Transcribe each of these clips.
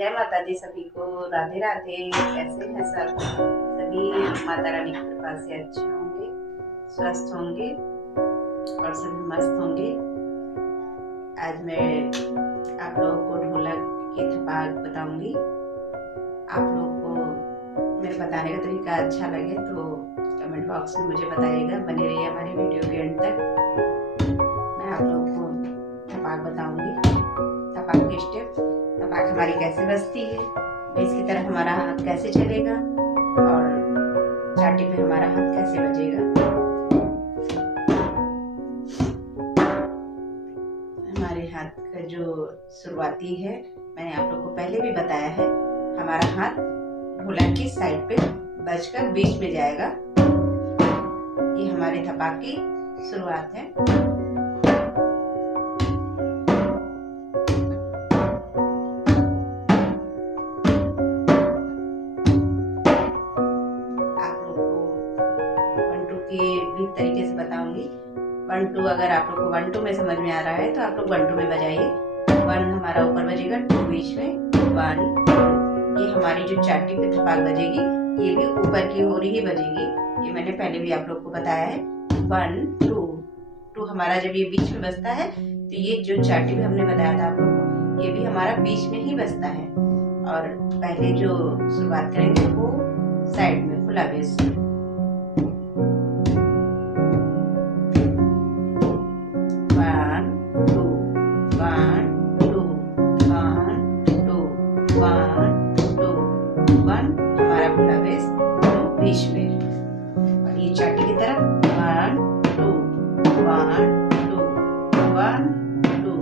जय माता दी सभी को। राधे राधे। कैसे हैं सब? सभी माता रानी की कृपा से अच्छे होंगे, स्वस्थ होंगे और सभी मस्त होंगे। आज मैं आप लोगों को ढोलक की थपाक बताऊंगी। आप लोगों को मेरे बताने का तरीका अच्छा लगे तो कमेंट बॉक्स में मुझे बताइएगा। बने रहिए हमारी वीडियो के अंत तक। मैं आप लोगों को थपाक बताऊंगी, थपाक के स्टेप। थपाक हमारी कैसे बजती है, बेस की तरफ हमारा हाथ कैसे चलेगा और चाटी पे हमारा हाथ कैसे बजेगा। हमारे हाथ का जो शुरुआती है, मैंने आप लोगों को पहले भी बताया है, हमारा हाथ ढोलक की साइड पे बजकर बीच में जाएगा। ये हमारे थपाक की शुरुआत है। भी तरीके से बताऊंगी। 1 2 अगर आप लोग को 1 2 में समझ में आ रहा है तो आप लोग 1 2 में बजाइए। 1 हमारा ऊपर बजेगा, 2 बीच में, 1 2। ये हमारी जो चाटी पे थपाक बजेगी ये भी ऊपर की ओर ही बजेगी। ये मैंने पहले भी आप लोग को बताया है। 1 2 2 हमारा जब ये बीच में बजता है तो ये जो चाटी पे हमने बताया था आप लोग को, ये भी हमारा बीच में ही बजता है। और पहले जो शुरुआत करेंगे वो साइड में खुला बेस। 1 हमारा खुला बेस, 2 बीच में और ये चाटी की तरफ 1 2 1 2 1 2।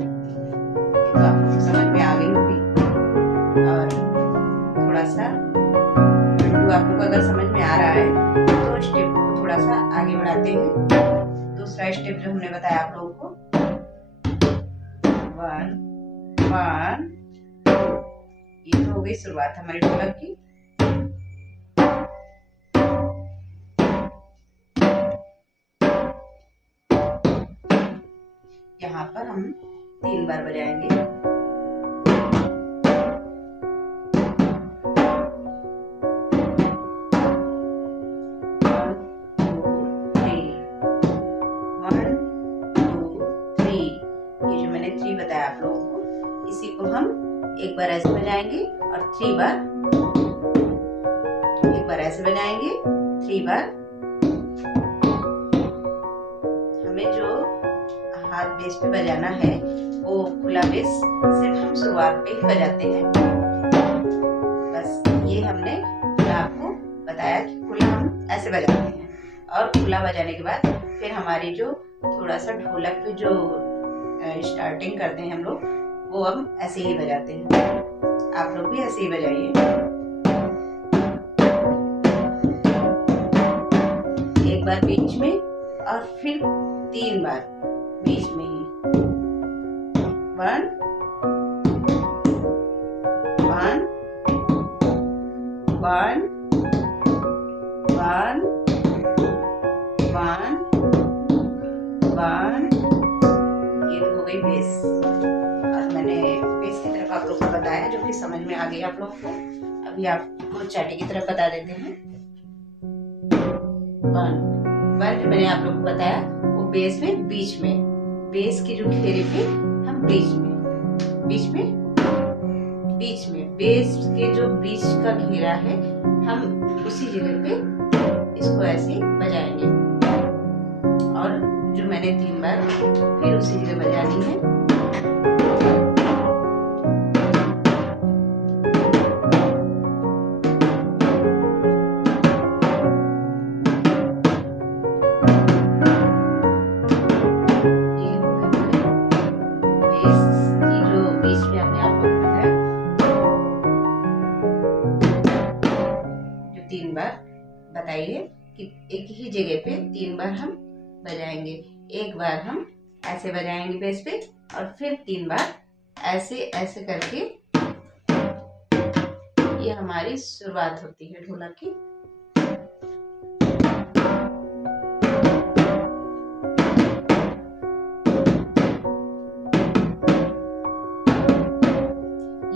तो आप लोग समझ में आ गई होगी। और थोड़ा सा 1 2 आप लोग अगर समझ में आ रहा है तो स्टेप को थोड़ा सा आगे बढ़ाते हैं। दूसरा स्टेप जो हमने बताया आप लोगों को, 1 1 ये तो हो गई शुरुआत हमारी ढोलक की। यहाँ पर हम 3 बार बजाएंगे। 1 2 3। ये जो मैंने 3 बताया आप लोगों को, इसी को हम एक बार ऐसे बजाएंगे और 3 बार, एक बार ऐसे बजाएंगे 3 बार। हमें जो हाथ बेस पे बजाना है वो खुला बेस सिर्फ हम शुरुआत पे ही बजाते हैं। बस ये हमने आपको बताया कि खुला हम ऐसे बजाते हैं और खुला बजाने के बाद फिर हमारी जो थोड़ा सा ढोलक पे जो स्टार्टिंग करते हैं हम लोग, वो हम ऐसे ही बजाते हैं। आप लोग भी ऐसे ही बजाइए। एक बार बीच में और फिर 3 बार बीच में ही। 1 1 1 1 1 1। ये तो हो गई बेस। और मैंने बेस की तरफ आप लोग को बताया जो कि समझ में आ गई आप लोग को। अभी आपको चाटी की तरफ बता देते हैं। 1 जो मैंने आप लोग को बताया वो बेस में, बीच में, बेस की जो घेरे पे हम बीच में बेस के जो बीच का घेरा है हम उसी जगह पे इसको ऐसे बजाएंगे। और जो मैंने 3 बार फिर उसी जगह बजानी है। बताइए कि एक ही जगह पे 3 बार हम बजाएंगे। एक बार हम ऐसे बजाएंगे बेस पे और फिर 3 बार ऐसे ऐसे करके। ये हमारी शुरुआत होती है ढोलक की।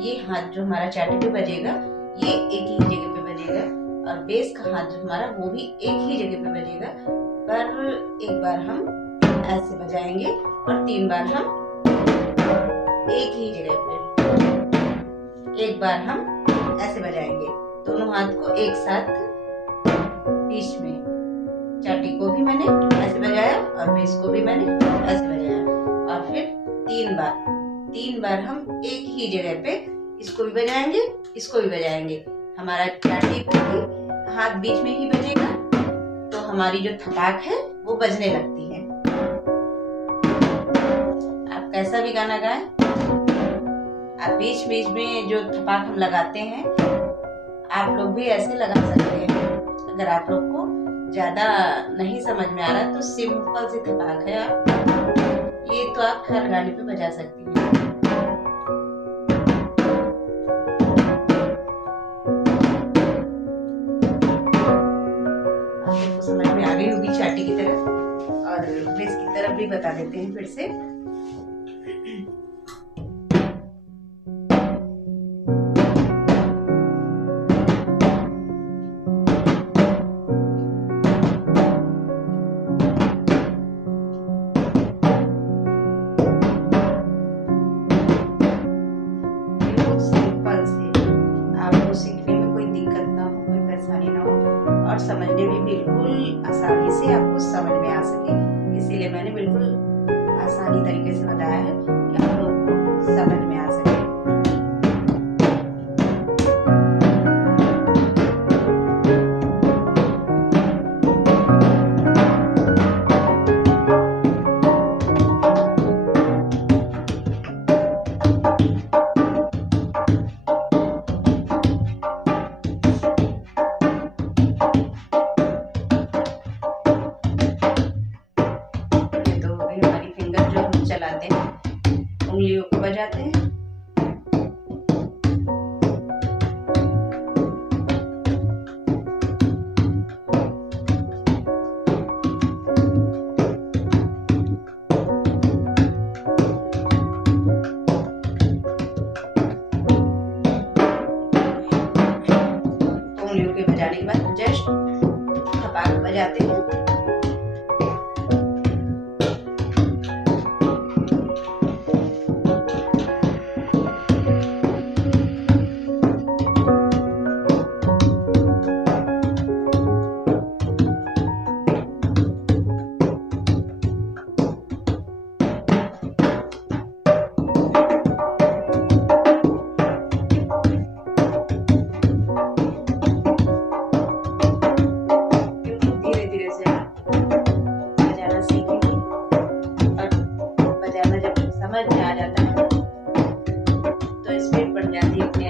ये ये हाथ जो हमारा चाटी पे बजेगा ये एक ही जगह पे बजेगा, और बेस का हाथ जो हमारा वो भी एक ही जगह पे बजेगा। पर एक बार हम ऐसे बजाएंगे और 3 बार हम एक ही जगह पे, एक बार हम ऐसे बजाएंगे। दोनों हाथ को एक साथ बीच में, चाटी को भी मैंने ऐसे बजाया और बेस को भी मैंने ऐसे बजाया, और फिर 3 बार हम एक ही जगह पे इसको भी बजाएंगे, इसको भी बजाएंगे। हमारा चाटी को भी हाथ बीच में ही बजेगा, तो हमारी जो थपाक है वो बजने लगती है। आप कैसा भी गाना गाएं, आप बीच बीच में जो थपाक हम लगाते हैं आप लोग भी ऐसे लगा सकते हैं। अगर आप लोग को ज्यादा नहीं समझ में आ रहा तो सिंपल सी थपाक है, ये तो आप हर गाने पे बजा सकती हैं। आपको समझ में आ गई होगी चाटी की तरफ, और बेस की तरफ भी बता देते हैं फिर से। सीखने में कोई दिक्कत ना हो, कोई परेशानी ना हो, और समझने में बिल्कुल आसानी से आपको समझ में आ सके, इसीलिए मैंने बिल्कुल आसानी तरीके से बताया है कि आप लोग को समझ में आ सके। चलाते हैं, उंगलियों को बजाते हैं। उंगलियों के बजाने के बाद जस्ट थपाक बजाते हैं। समझ में आ जाता है तो स्पीड बढ़ जाती है।